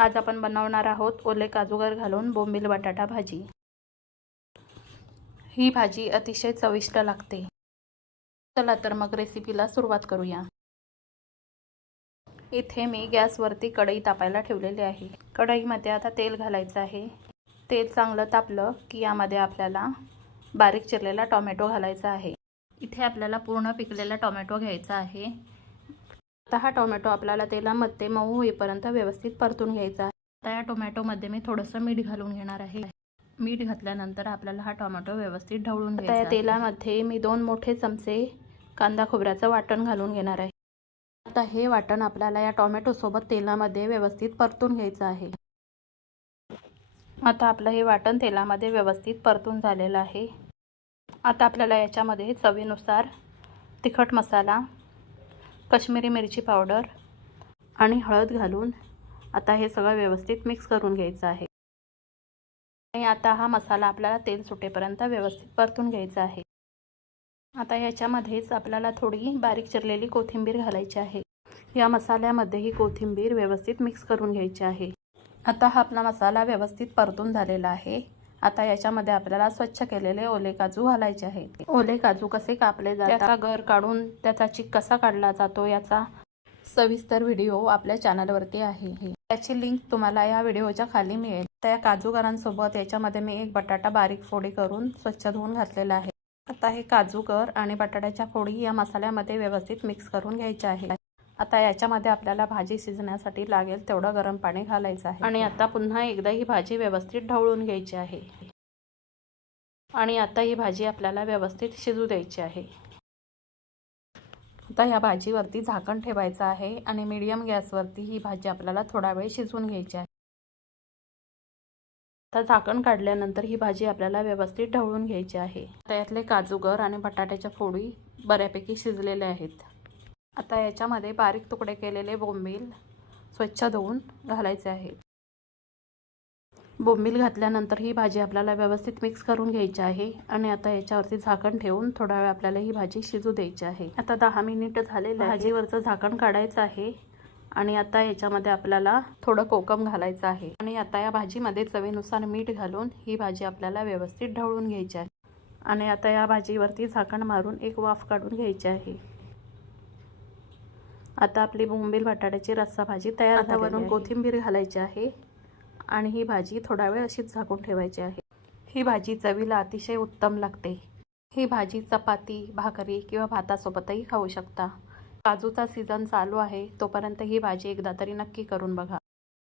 आज आपण बनवणार आहोत ओले काजूगर घालून बोंबील बटाटा भाजी। ही भाजी अतिशय चविष्ट लागते। चला तर मग रेसिपीला सुरुवात करूया। इथे मी गॅसवरती कढई तापायला ठेवलेली आहे। कढईमध्ये आता तेल घालायचं आहे। तेल चांगलं तापलं की यामध्ये आपल्याला बारीक चिरलेला टोमॅटो घालायचा आहे। इथे आपल्याला पूर्ण पिकलेला टोमॅटो घ्यायचा आहे। आता हा टोमॅटो आपल्याला तेलामध्ये मऊ होईपर्यंत व्यवस्थित परतून घ्यायचा आहे। आता या टोमॅटोमध्ये मी थोडंसं मीठ घालून घेणार आहे। मीठ घातल्यानंतर आपल्याला हा टोमॅटो व्यवस्थित ढवळून घ्यायचा आहे। आता या तेलामध्ये मी 2 मोठे चमचे कांदा खोबऱ्याचं वाटण घालून घेणार आहे। आता हे वाटण आपल्याला या टोमॅटो सोबत तेलामध्ये व्यवस्थित परतून घ्यायचं आहे। आता आपलं हे वाटण तेलामध्ये व्यवस्थित परतून झालेलं आहे। आता आपल्याला याच्यामध्ये चवीनुसार तिखट मसाला, काश्मीरी मिरची पावडर आणि हळद घालून आता हे सगळं व्यवस्थित मिक्स करून घ्यायचं आहे। आणि आता हा मसाला आपल्याला तेल सुटेपर्यंत व्यवस्थित परतून घ्यायचा आहे। आता याच्यामध्येच आपल्याला थोडी बारीक चिरलेली कोथिंबीर घालायची आहे। या मसाल्यामध्ये ही कोथिंबीर व्यवस्थित मिक्स करून घ्यायची आहे। आता हा आपला मसाला व्यवस्थित परतून झालेला आहे। आता याच्यामध्ये आपल्याला स्वच्छ केलेले ओले काजू घालायचे आहेत। ओले काजू कसे कापले जातात, त्याचा गर काढून त्याचा चिक कसा काढला जातो याचा सविस्तर व्हिडिओ आपल्या चॅनलवरती आहे। त्याची लिंक तुम्हाला या व्हिडिओच्या खाली मिळेल। त्या काजूगरांसोबत याच्यामध्ये मी एक बटाटा बारीक फोडी करून स्वच्छ धुवून घातलेला आहे। आता हे काजूगर आणि बटाट्याच्या फोडी या मसाल्यामध्ये व्यवस्थित मिक्स करून घ्यायच्या आहेत। आता याच्यामध्ये आपल्याला भाजी शिजण्यासाठी लागेल तेवढं गरम पाणी घालायचं आहे। आणि आता पुन्हा एकदा ही भाजी व्यवस्थित ढवळून घ्यायची आहे। आणि आता ही भाजी आपल्याला व्यवस्थित शिजू द्यायची आहे। आता ह्या भाजीवरती झाकण ठेवायचं आहे आणि मीडियम गॅसवरती ही भाजी आपल्याला थोडा वेळ शिजवून घ्यायची आहे। आता झाकण काढल्यानंतर ही भाजी आपल्याला व्यवस्थित ढवळून घ्यायची आहे। आता यातले काजूगर आणि बटाट्याच्या फोडी बऱ्यापैकी शिजलेले आहेत। आता याच्यामध्ये बारीक तुकडे केलेले बोंबील स्वच्छ धुवून घालायचे आहेत। बोंबील घातल्यानंतर ही भाजी आपल्याला व्यवस्थित मिक्स करून घ्यायची आहे। आणि आता याच्यावरती झाकण ठेवून थोडा वेळ आपल्याला ही भाजी शिजू द्यायची आहे। आता 10 मिनिट झालेले आहे। भाजीवरचं झाकण काढायचं आहे आणि आता याच्यामध्ये आपल्याला थोडं कोकम घालायचं आहे। आणि आता या भाजीमध्ये चवीनुसार मीठ घालून ही भाजी आपल्याला व्यवस्थित ढवळून घ्यायची आहे। आणि आता या भाजीवरती झाकण मारून एक वाफ काढून घ्यायची आहे। आता आपली बोंबील बटाट्याची रस्सा भाजी तयार झाली आहे। आता वरून कोथिंबीर घालायची आहे आणि ही भाजी थोडा वेळ अशीच झाकून ठेवायची आहे। ही भाजी चवीला अतिशय उत्तम लागते। ही भाजी चपाती, भाकरी किंवा भातासोबतही खाऊ शकता। काजूचा सीझन चालू आहे, तोपर्यंत ही भाजी एकदा तरी नक्की करून बघा।